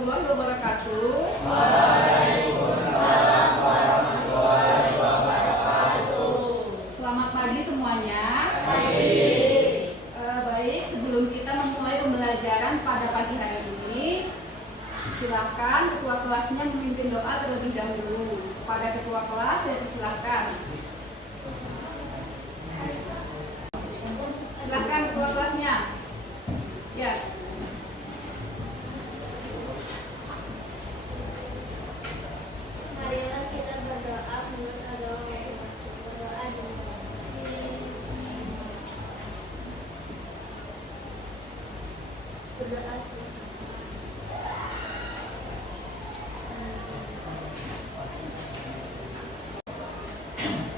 warahmatullahi wabarakatuh. Waalaikumsalam warahmatullahi wabarakatuh. Selamat pagi semuanya. Baik, sebelum kita memulai pembelajaran pada pagi hari ini, silakan ketua kelasnya memimpin doa terlebih dahulu. Kepada ketua kelas, saya persilakan. Silakan ketua kelasnya. Ya. Marilah kita berdoa menurut agama yang berdoa berdoa.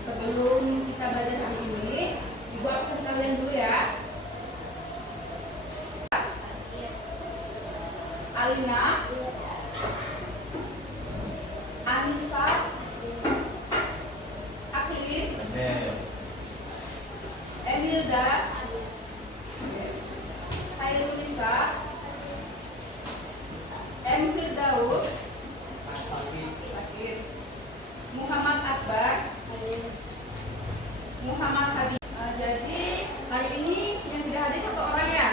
Sebelum kita belajar hari ini, Ibu absen kalian dulu ya. Alina, Anissa, Aklin, Emilda, Hailunisa, M. Firdaus, Muhammad Akbar, Muhammad Habib. Jadi hari ini yang tidak hadir satu orang ya.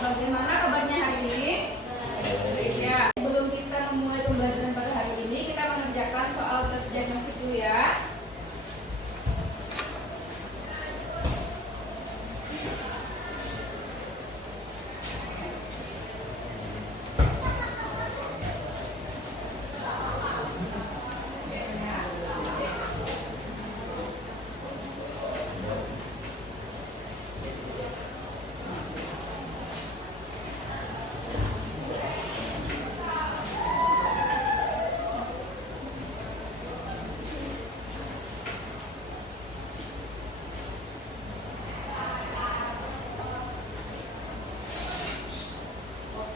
Bagaimana kabarnya hari ini? Ya. Sebelum kita memulai pembelajaran pada hari ini, kita mengerjakan soal tes diagnostik dulu ya.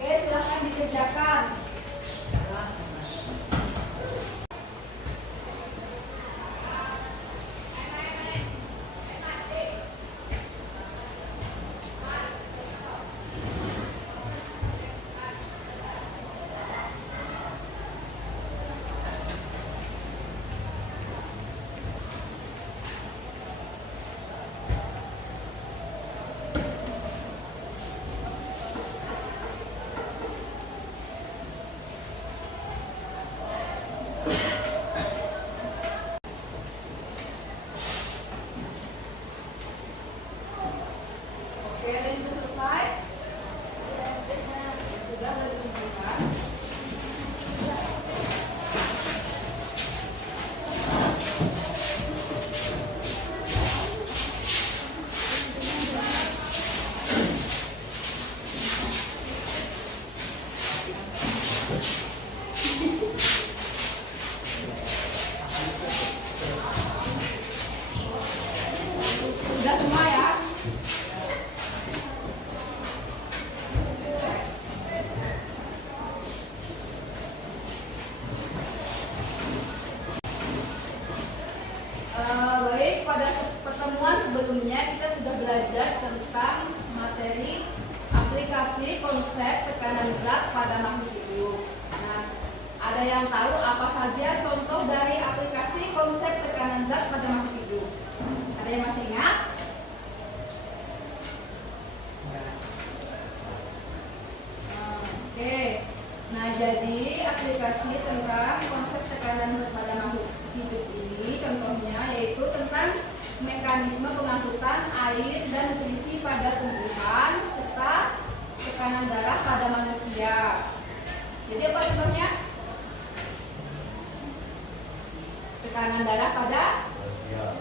Oke, silahkan dikerjakan. Oke, ada yang sudah selesai? Sudah, ada dikumpulkan. Sudah semua ya? Baik, pada pertemuan sebelumnya kita sudah belajar tentang materi aplikasi konsep tekanan berat pada makhluk hidup. Nah, ada yang tahu apa saja contoh dari aplikasi konsep tekanan berat pada makhluk hidup? Ada yang masih ingat? Oke. Nah, jadi aplikasi tentang konsep tekanan berat pada makhluk hidup ini contohnya yaitu tentang mekanisme pengangkutan air dan nutrisi pada tumbuhan serta tekanan darah pada manusia. Jadi apa contohnya? Tekanan darah pada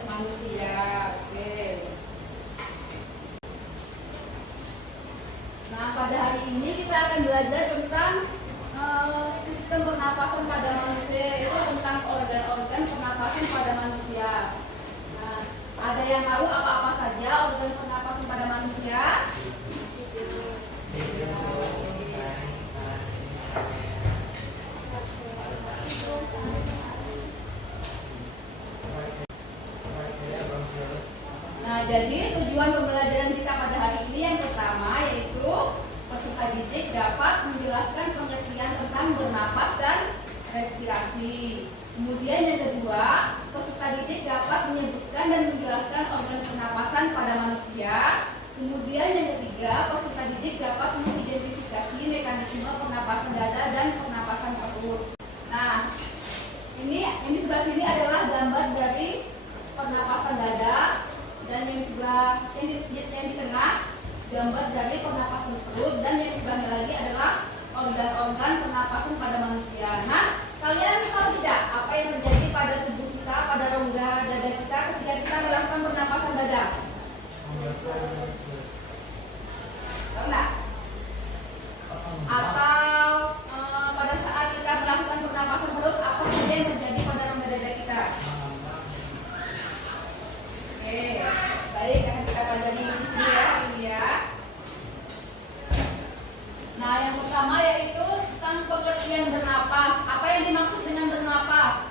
manusia. Oke. Nah, pada hari ini kita akan belajar tentang sistem pernapasan pada manusia, yaitu tentang organ-organ pernapasan pada manusia. Nah, ada yang tahu apa-apa saja organ pernapasan pada manusia? Nah, jadi tujuan pembelajaran kita pada hari ini yang pertama yaitu ketiga, peserta didik dapat mengidentifikasi mekanisme pernapasan dada dan pernapasan perut. Nah, ini sebelah sini adalah gambar dari pernapasan dada, dan yang di tengah gambar dari pernapasan perut, dan yang sebelahnya lagi adalah organ-organ pernapasan pada manusia. Nah, kalian tahu tidak apa yang terjadi pada tubuh kita, pada rongga dada kita ketika kita melakukan pernapasan dada? Tahu nggak? Atau pada saat kita melakukan pernapasan perut, apa saja yang terjadi pada rongga dada kita? Oke, baik, akan kita pelajari di sini ya, ini ya. Nah, yang pertama yaitu tentang pengertian bernapas. Apa yang dimaksud dengan bernapas?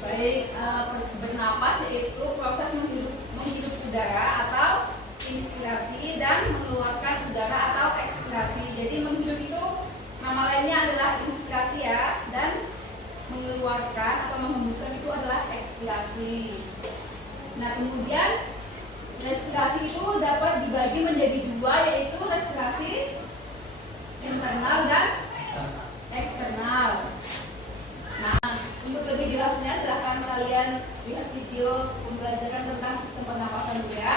Baik, bernapas yaitu proses menghirup udara atau inspirasi dan mengeluarkan udara atau ekspirasi. Jadi menghirup itu nama lainnya adalah inspirasi ya, dan mengeluarkan atau menghembuskan itu adalah ekspirasi. Nah, kemudian respirasi itu dapat dibagi menjadi dua, yaitu respirasi internal dan eksternal. Nah, untuk lebih jelasnya silahkan kalian lihat video pembelajaran tentang sistem pernapasan dulu ya.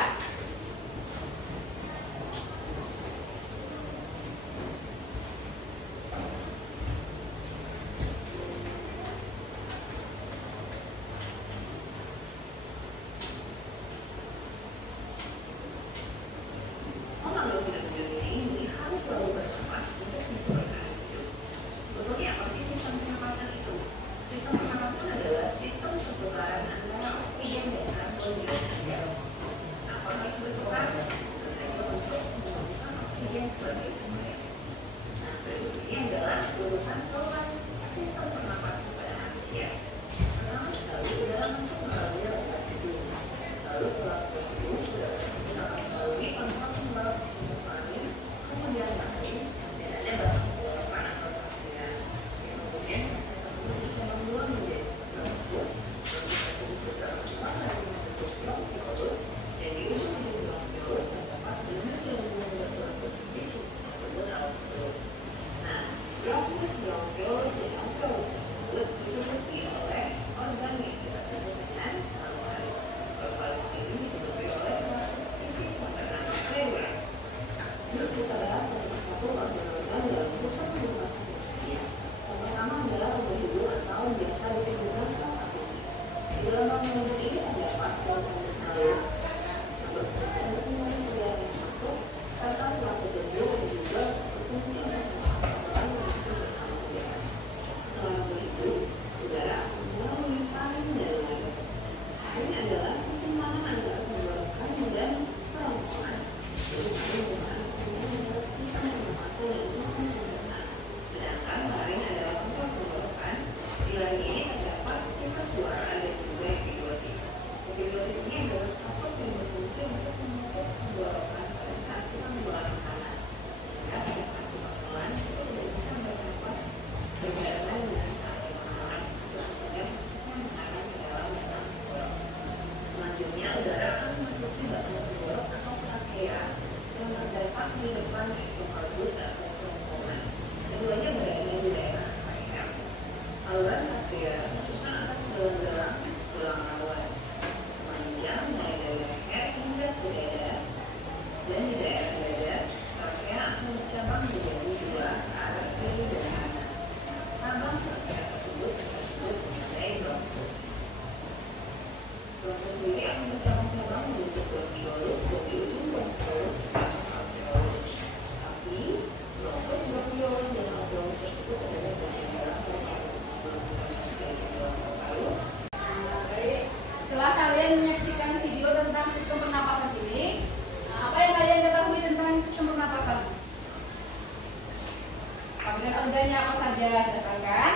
Organnya apa saja, katakan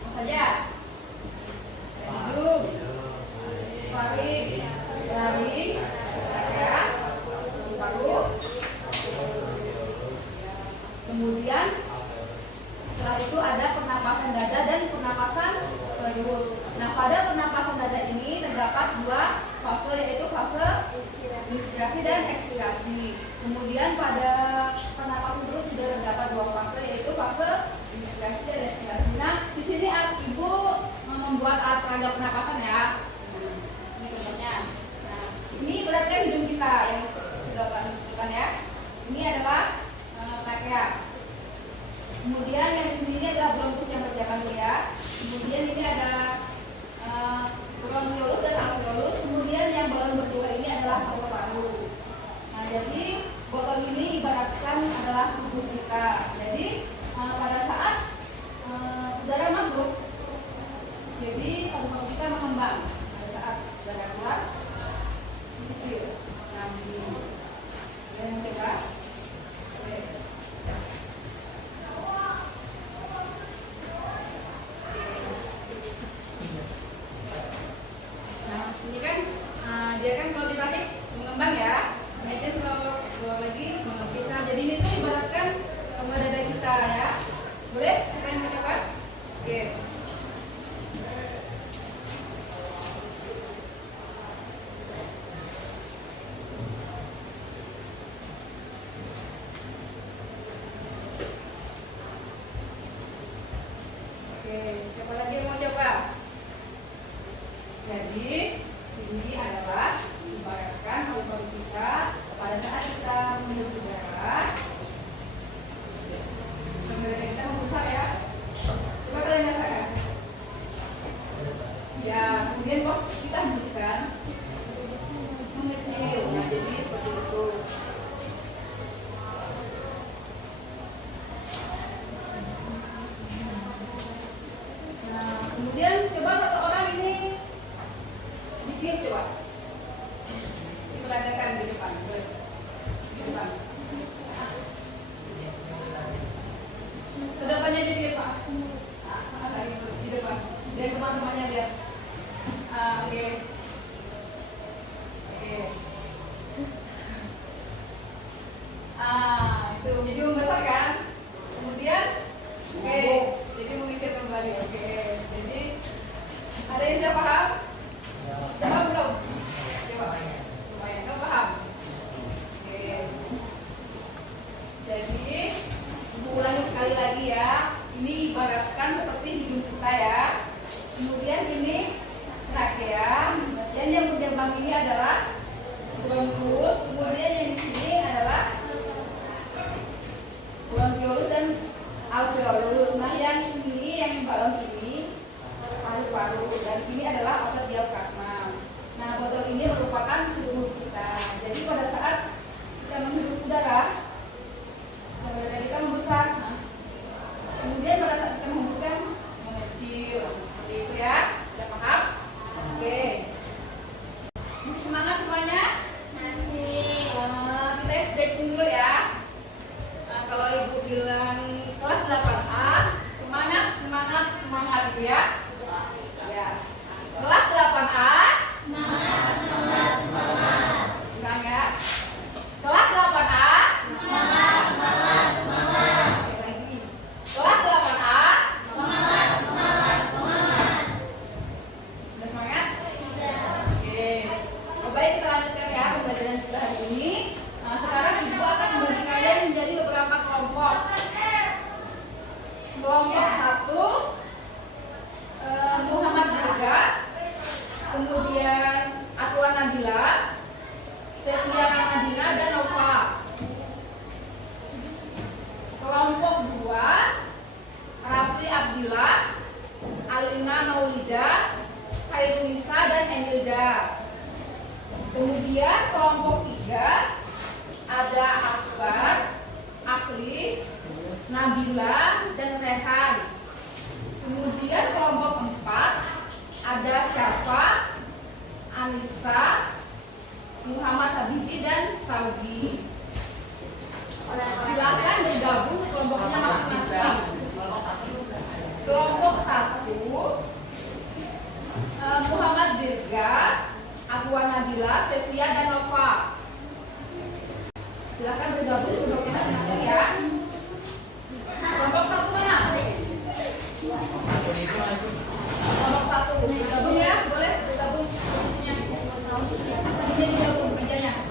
apa saja? Hidung, paru, jaring, dada, paru. Kemudian setelah itu ada pernapasan dada dan pernapasan perut. Nah, pada pernapasan dada Kemudian pada pernapasan itu juga terdapat dua fase, yaitu fase inspirasi dan respirasi. Nah, di sini Ibu membuat alat peraga pernapasan ya. Ini contohnya. Nah, ini berarti kan hidung kita yang sudah Pak sebutkan ya. Ini adalah trachea. Kemudian yang di sini adalah bronkus yang berjalan ya. Kemudian ini ada bronkiolus dan alveolus. Kemudian yang balon berdua ini adalah paru-paru. Nah, jadi botol ini ibaratkan adalah tubuh kita. Jadi pada saat udara masuk, jadi paru-paru kita mengembang. Pada saat udara keluar, kecil. Nah, ini. Yang coba. Oke. Nah, ini kan dia kan kalau ditarik mengembang ya. Kemudian kalau keluar lagi bisa. Jadi ini tuh ibaratkan rongga dada kita ya. Boleh? Kita yang coba. Oke. Oke, siapa lagi yang mau coba? Jadi ini adalah ibaratkan paru-paru kita pada saat kita menghirup udara, rongga kita membesar ya. Coba kalian rasakan. Ya, kemudian pas kita hembuskan mengecil. Nah, jadi seperti itu. Nah, kemudian coba satu orang ini bikin coba. Diperagakan di depan. Di depan. Kedepannya jadi Pak. Di depan. Dan teman-temannya lihat. Oke. Oke. Itu jadi membesar kan? Kemudian oke, jadi mengikir kembali. Oke. Jadi ada yang sudah paham? Paham belum? Coba. Lumayan, kamu paham? Oke. Jadi ulangi sekali lagi ya. Ini ibaratkan seperti hidung kita ya. Kemudian ini trachea. Dan yang berjambang ini adalah bronkus. Kemudian yang di sini adalah bronkiolus dan alveolus. Nah, yang ini yang balon ini paru-paru dan ini adalah otot diafragma. Nah, botol ini merupakan tubuh kita. Jadi pada saat kita menghirup udara kita membesar. Nah, kemudian pada saat kita menghembuskan mengecil. Seperti itu ya. Sudah paham? Oke. Semangat semuanya. Kita stretching dulu ya. Nah, kalau Ibu bilang kelas 8A, semangat, semangat, semangat ya. Ya. Kelas 8A, Semangat, semangat, semangat. bilang ya. Kelas 8A, Semangat, semangat, semangat. oke, lagi. Kelas 8A, Semangat, semangat, semangat. udah semangat? Sudah. Oke. Baik, kita lanjutkan ya pembelajaran kita hari ini. Nah, sekarang Ibu akan membagi kalian menjadi beberapa kelompok. Kelompok 1 Muhammad Dirga, kemudian Atwa Nabila, Sefia Madina dan Nova. Kelompok 2 Rafli Abdillah, Alina Maulida, Khairunisa dan Emilda. Kemudian kelompok 3 ada Akbar, Akli, Nabila dan Rehan. Kemudian kelompok 4 ada Syafa, Anissa, Muhammad Habibi dan Saudi. Silakan bergabung ke kelompoknya masing-masing. Kelompok 1 Muhammad Dirga, Atwa Nabila, Sefia dan Nova. Silakan bergabung ke kelompoknya masing-masing ya. Kelompok 1 mana? Kelompok 1 bergabung ya, boleh bergabung posisinya. Posisinya digabung mejanya.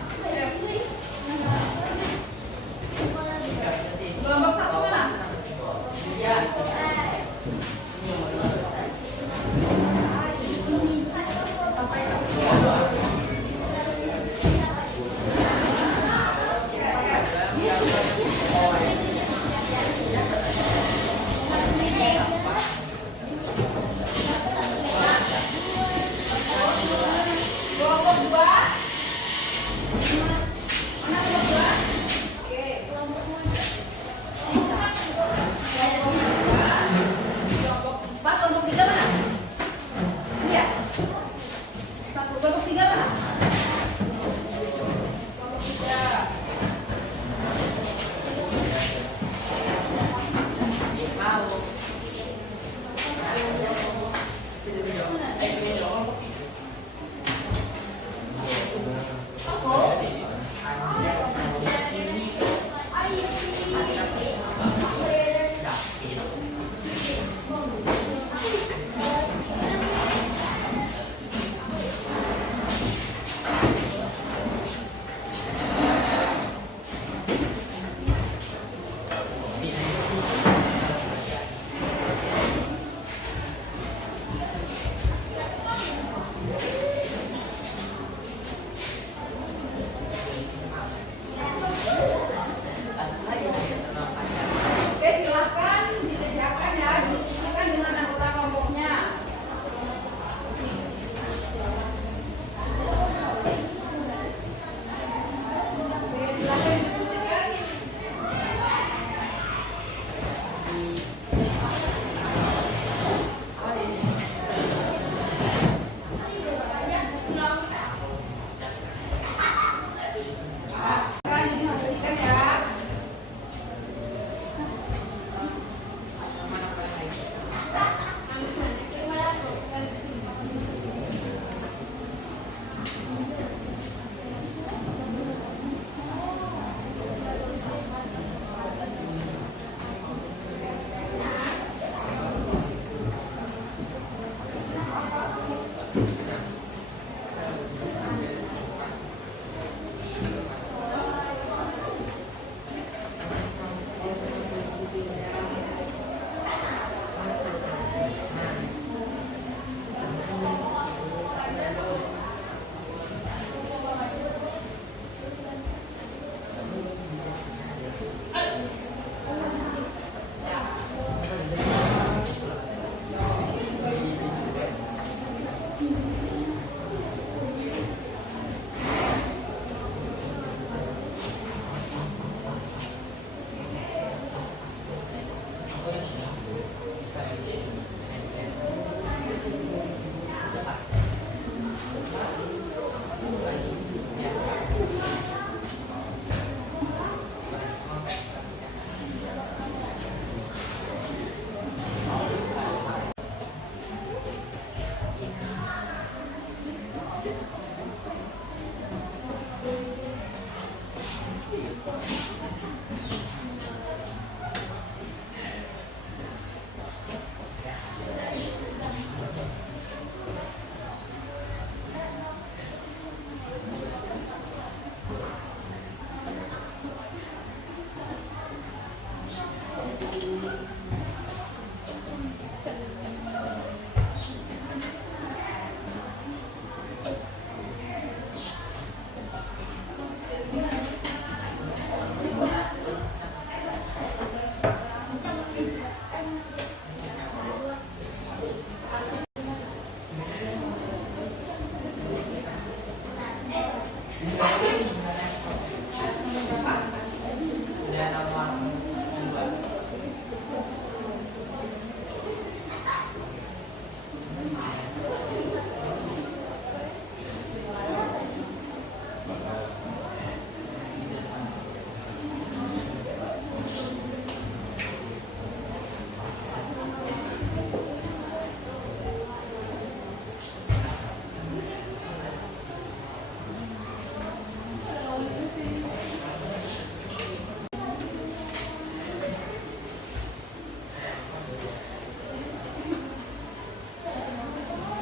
Udah nomor 2.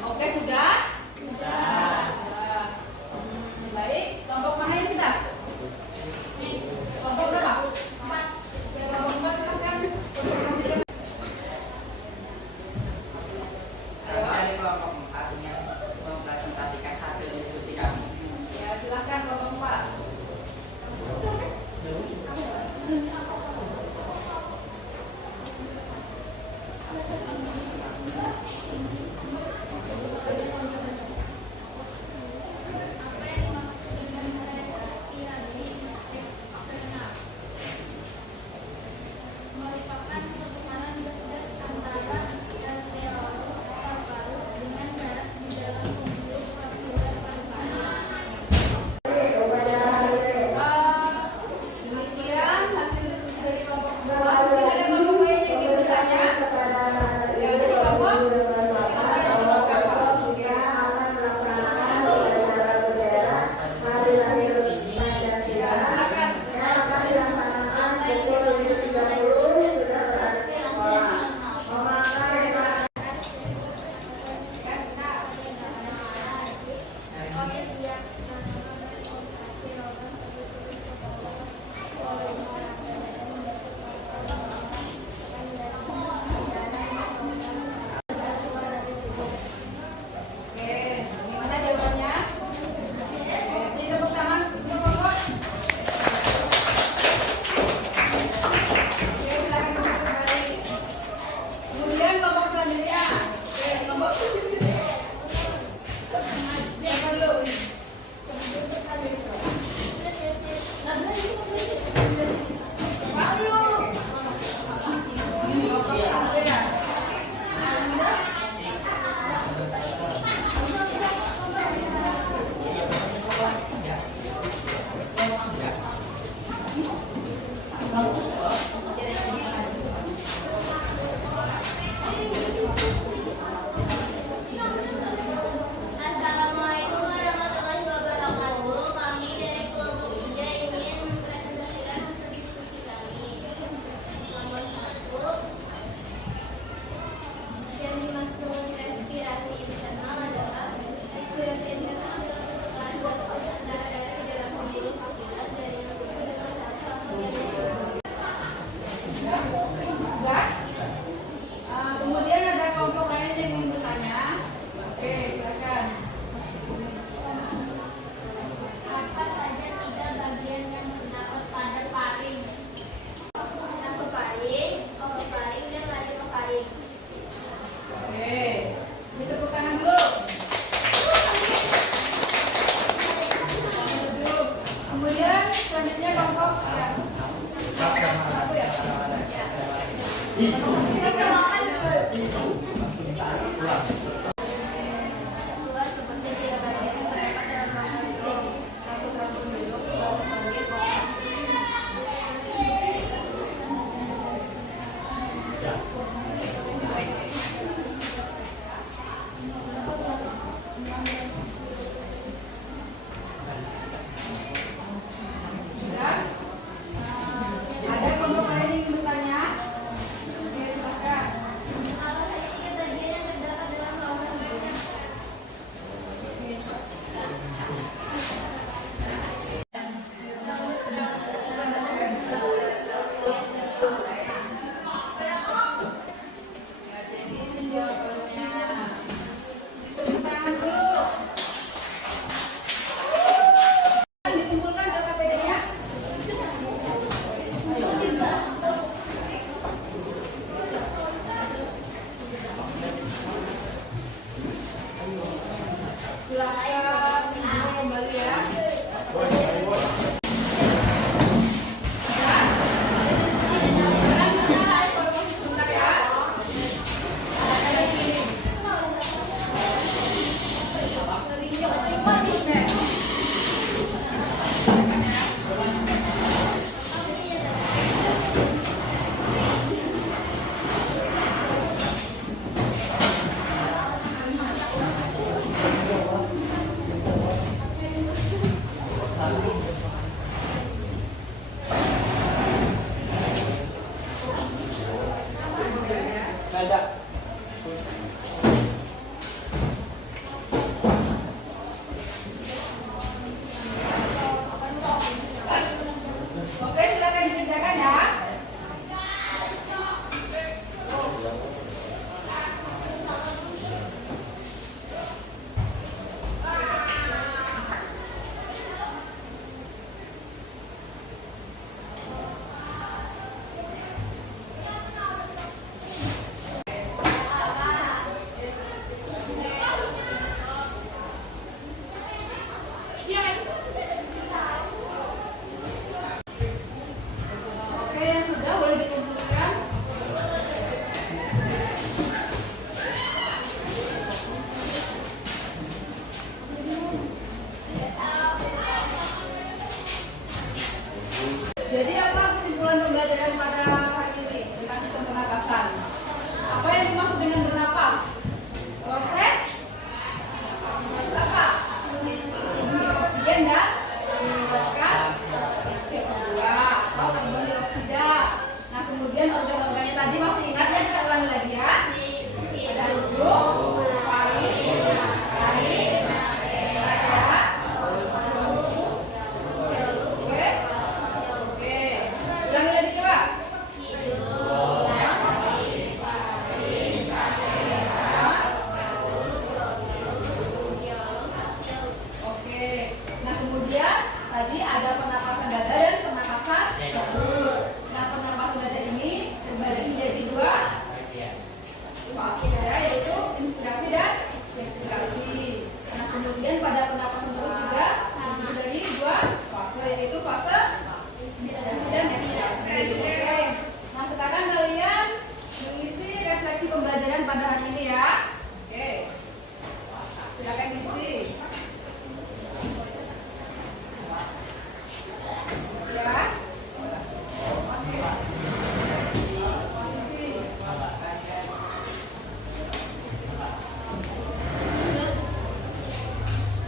Oke, sudah? Sudah. Baik, kelompok mana yang sudah? Kelompok berapa? 4. Ya, kelompok 4 silahkan. Dari kelompok 4 ingin mempresentasikan hasil diskusi kami. Ya, silahkan kelompok 4. merupakan pertukaran gas antara alveolus paru-paru dengan jarak di dalam pembuluh alveolar paru-paru. Demikian hasil diskusi dari kelompok 2. Mungkin ada kelompok lain yang ingin bertanya? Ya, dari kelompok? Silakan dari kelompok apa? Ya, silakan. Oke, gimana jawabannya? Oke, beri tepuk tangan untuk kelompok. Oke, silakan duduk kembali. Kemudian kelompok selanjutnya. Oke, kelompok siapa dulu? Pak dulu. Kelompok selanjutnya. Assalamualaikum warahmatullahi wabarakatuh. Kami dari kelompok 3 ingin mempresentasikan hasil diskusi kami. Nomor 1, yang dimaksud respirasi internal adalah respirasi internal adalah pertukaran gas antara daerah di dalam pembuluh alveolar dari satu dengan satu atau dari Sudah? Kemudian ada kelompok lain yang ingin bertanya. Oke, silakan. apa saja 3 bagian yang terdapat pada faring? Nasofaring, orofaring, dan laryngofaring. Oke, beri tepuk tangan dulu. Duduk. Kemudian selanjutnya kelompok ya. Satu ya. Kita kenalkan dulu. Keluar seperti 3 bagian yang terdapat dalam rambut penduduk di bawah bagian bawah. Sudah? Ada kelompok lain yang ingin bertanya? Oke, silakan. Apa saja 3 bagian yang terdapat dalam saluran becak? Ya, jadi ini jawabannya. Tepuk tangan dulu. Dikumpulkan KTP-nya. Silakan kembali ya. Oke. Nah, kemudian tadi ada pernapasan dada dan pernapasan perut. Nah, pernapasan dada ini terbagi menjadi dua fase ya, yaitu inspirasi dan ekspirasi. Nah, kemudian pada pernapasan perut juga terdiri dari dua fase, yaitu fase inspirasi dan ekspirasi. Oke. Nah, sekarang kalian mengisi refleksi pembelajaran pada hari ini ya. Oke. Silakan isi. Ya.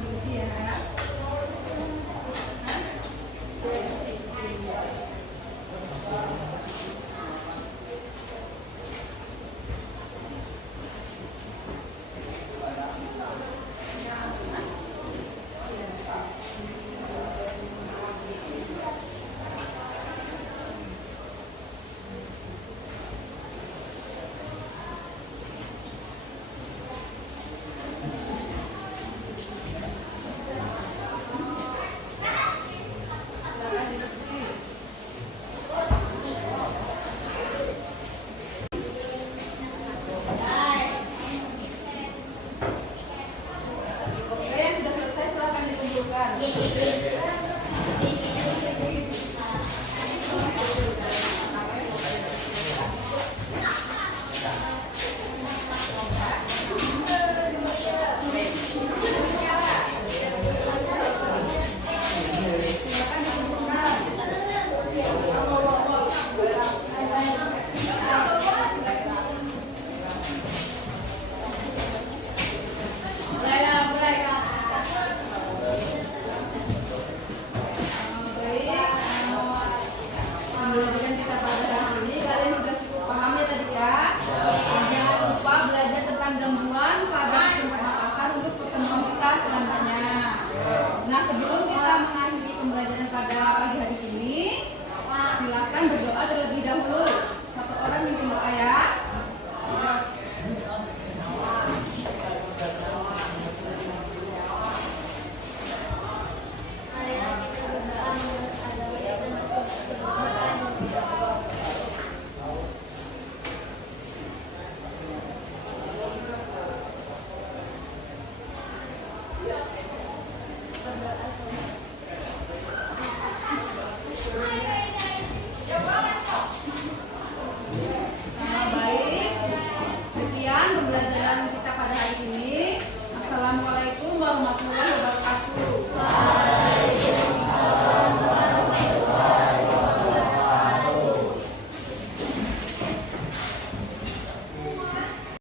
Isi ya. Silakan isi. Oke, yang sudah selesai silakan dikumpulkan. Silakan dikumpulkan. Mulai. Baik. Pembelajaran kita pada hari ini kalian sudah cukup paham ya tadi ya. Jangan lupa belajar tentang gangguan pada sistem pernapasan untuk pertemuan kita selanjutnya. Nah, sebelum kita mengakhiri pembelajaran pada pagi hari ini, silakan berdoa terlebih dahulu. Satu orang mimpin doa ya. Marilah kita berdoa menurut agama dan menurut kepercayaan yang tidak bohong. Berdoa Baik. Sekian pembelajaran kita pada hari ini. Assalamualaikum warahmatullahi wabarakatuh.